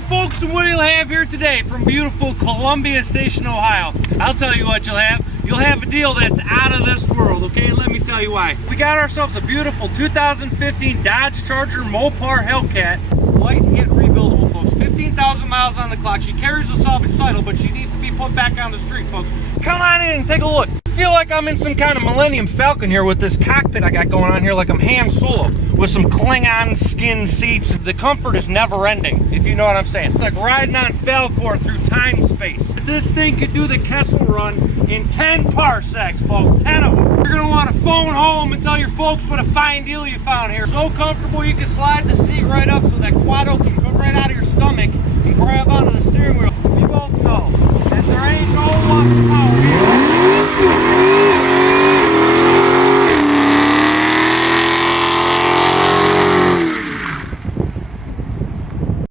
there, folks, and what you'll have here today from beautiful Columbia Station, Ohio. I'll tell you what you'll have. You'll have a deal that's out of this world, okay? Let me tell you why. We got ourselves a beautiful 2015 Dodge Charger MOPAR Hellcat. Light hit rebuildable, folks. 15,000 miles on the clock. She carries a salvage title, but she needs to be put back on the street, folks. Come on in and take a look. I feel like I'm in some kind of Millennium Falcon here with this cockpit I got going on here, like I'm Han Solo with some Klingon skin seats. The comfort is never ending, if you know what I'm saying. It's like riding on Falcor through time and space. This thing could do the Kessel Run in 10 parsecs, folks, 10 of them. You're gonna want to phone home and tell your folks what a fine deal you found here. So comfortable you can slide the seat right up so that Quatloo can